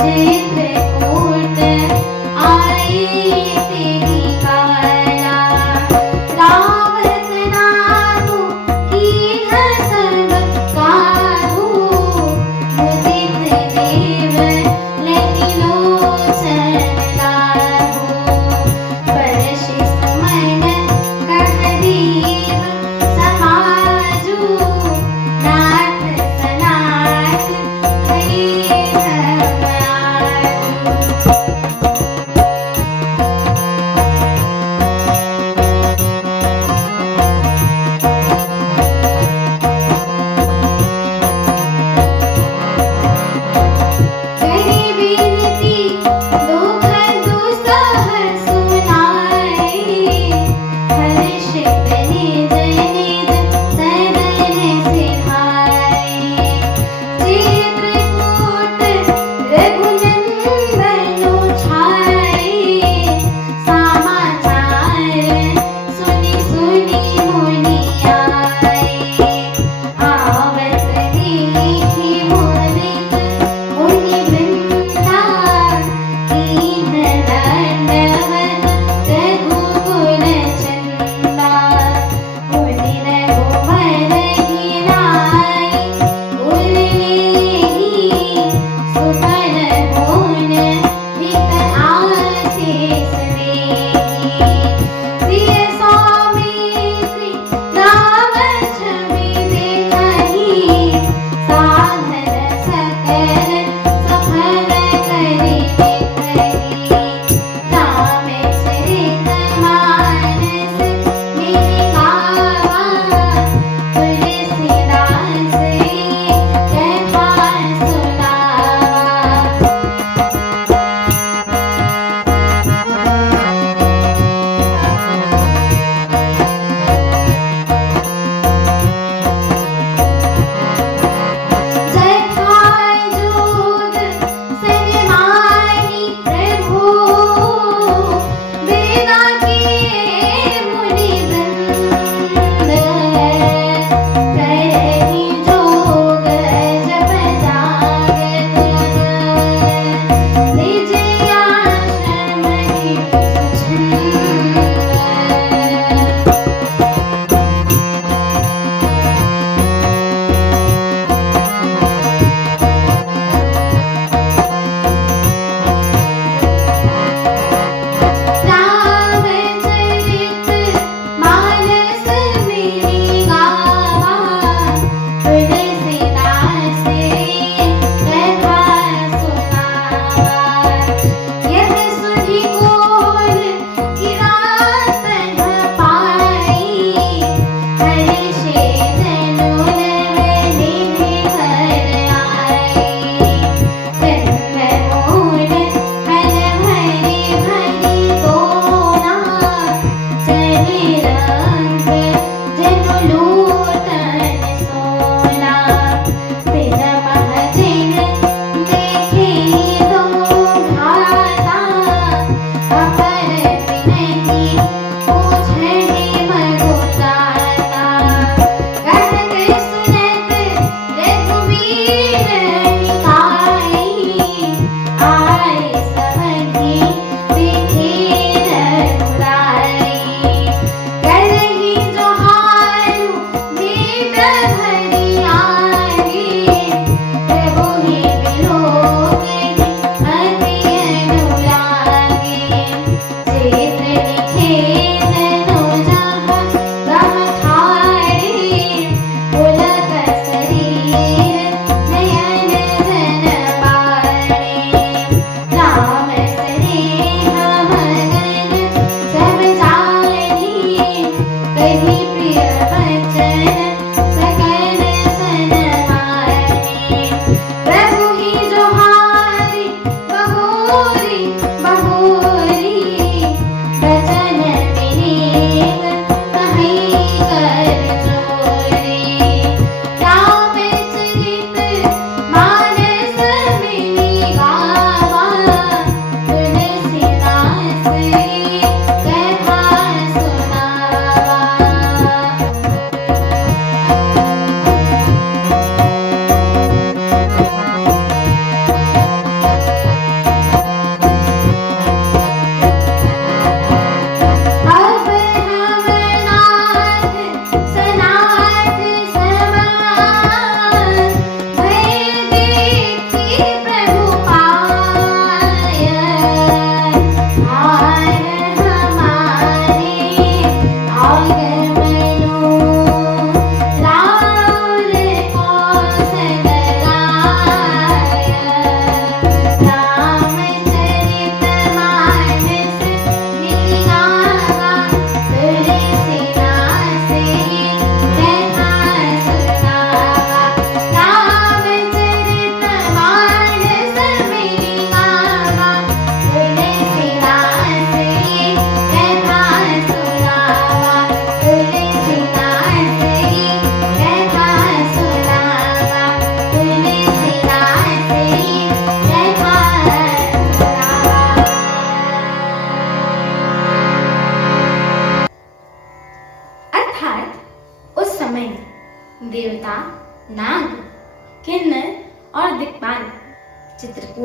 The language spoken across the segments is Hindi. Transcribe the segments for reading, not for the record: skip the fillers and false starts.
चित्रकूट आई तेरी काया, दावत नामु कीन्ह सब काहू, मुदित देव लहि लोचन लाहू। बरसिस मन कह दीव समाजू, नाथ सनाथ भई धर्म आजू।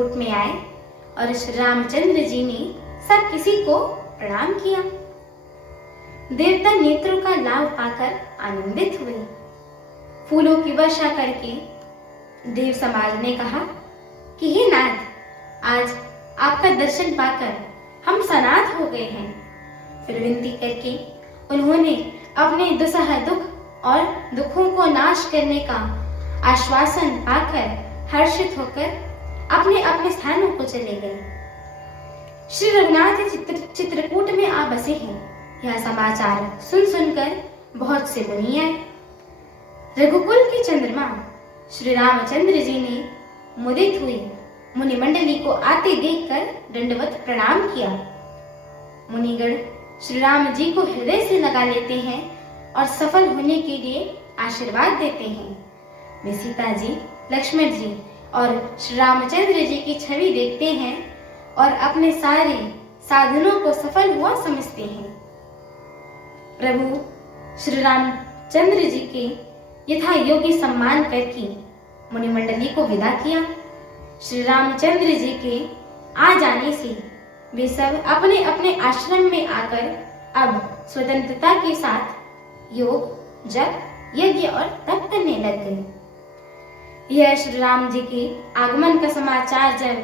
चित्रकूट में आए और श्री रामचंद्र जी ने सब किसी को प्रणाम किया। देवता नेत्रों का लाभ पाकर आनंदित हुए। फूलों की वर्षा करके देव समाज ने कहा कि हे नाथ, आज आपका दर्शन पाकर हम सनाथ हो गए हैं। फिर विनती करके उन्होंने अपने दुसह दुख और दुखों को नाश करने का आश्वासन पाकर हर्षित होकर अपने अपने स्थानों को चले गए। श्री रघुनाथ चित्रकूट में आ बसे हैं। यह समाचार सुन सुनकर बहुत से मुनि आए। रघुकुल के चंद्रमा श्री रामचंद्र जी ने मुदित हुई मुनि मंडली को आते देखकर दंडवत प्रणाम किया। मुनिगण श्री राम जी को हृदय से लगा लेते हैं और सफल होने के लिए आशीर्वाद देते हैं। वे सीता जी, लक्ष्मण जी और श्री रामचंद्र जी की छवि देखते हैं और अपने सारे साधनों को सफल हुआ समझते हैं। प्रभु श्री रामचंद्र जी के यथा योग्य सम्मान करके मुनिमंडली को विदा किया। श्री रामचंद्र जी के आ जाने से वे सब अपने अपने आश्रम में आकर अब स्वतंत्रता के साथ योग, जप, यज्ञ और तप करने लग गए। यह श्री राम जी के आगमन का समाचार जब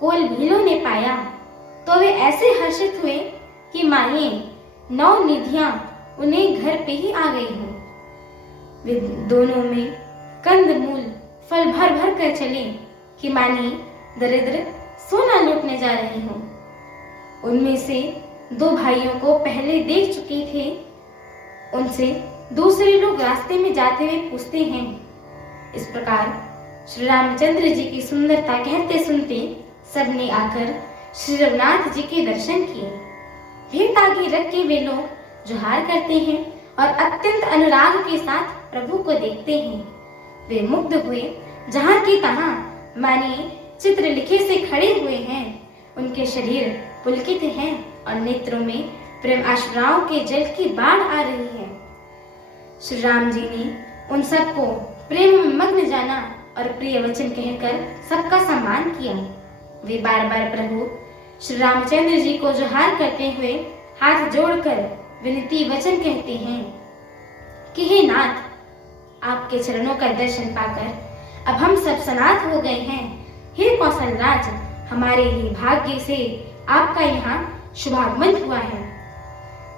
कोल भीलों ने पाया तो वे ऐसे हर्षित हुए कि मानिए 9 निधियां उन्हें घर पे ही आ गई हों। वे दोनों में कंद मूल फल भर भर कर चले कि मानिए दरिद्र सोना लूटने जा रहे हों। उनमें से 2 भाइयों को पहले देख चुके थे। उनसे दूसरे लोग रास्ते में जाते हुए पूछते हैं। इस प्रकार श्री रामचंद्र जी की सुंदरता कहते सुनते सबने आकर श्री रघुनाथ जी के दर्शन किए। भेंट आगे रख के वे लोग जोहार करते हैं और अत्यंत अनुराग के साथ प्रभु को देखते हैं। वे मुग्ध हुए, जहाँ की तहाँ मानिए चित्र लिखे से खड़े हुए हैं। उनके शरीर पुलकित हैं और नेत्रों में प्रेम आश्राओं के जल की बाढ़ आ रही है। श्री राम जी ने उन सबको प्रेम में मग्न जाना और प्रिय वचन कहकर सबका सम्मान किया। वे बार बार प्रभु श्री रामचंद्र जी को जोहार करते हुए हाथ जोड़कर विनती वचन कहते हैं कि हे नाथ, आपके चरणों का दर्शन पाकर अब हम सब सनाथ हो गए हैं। हे कौशलराज, हमारे ही भाग्य से आपका यहाँ शुभागमन हुआ है।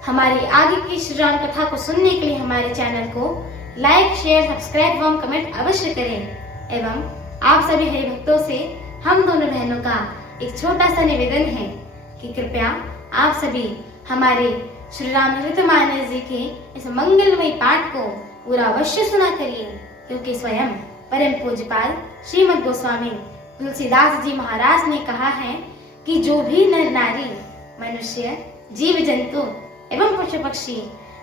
हमारी आगे की श्री राम कथा को सुनने के लिए हमारे चैनल को लाइक, शेयर, सब्सक्राइब एवं कमेंट अवश्य करें। एवं आप सभी हरि भक्तों से हम दोनों बहनों का एक छोटा सा निवेदन है कि कृपया आप सभी हमारे श्री रामचरितमानस जी के इस मंगलमय पाठ को पूरा अवश्य सुना करिए, क्योंकि स्वयं परम पूज्यपाल श्रीमद् गोस्वामी तुलसीदास जी महाराज ने कहा है कि जो भी नर नारी, मनुष्य, जीव जंतु एवं पशु पक्षी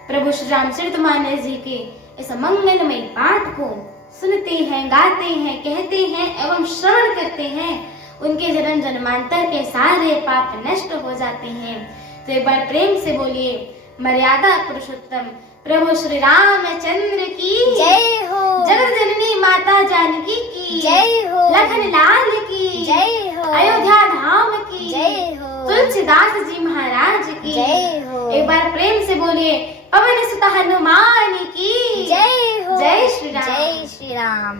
प्रभु श्री रामचरितमानस जी के इस मंगलमय पाठ को सुनते हैं, गाते हैं, कहते हैं एवं श्रवण करते हैं, उनके जन्म जन्मांतर के सारे पाप नष्ट हो जाते हैं। तो एक बार प्रेम से बोलिए, मर्यादा पुरुषोत्तम प्रभु श्री रामचंद्र की जय हो। जगत जननी माता जानकी की जय हो। लखन लाल की जय हो। अयोध्या धाम की जय हो। तुलसीदास जी महाराज की जय हो। एक बार प्रेम से बोलिए, पवन सुत हनुमान की जय हो। जय श्री राम। जय श्री राम।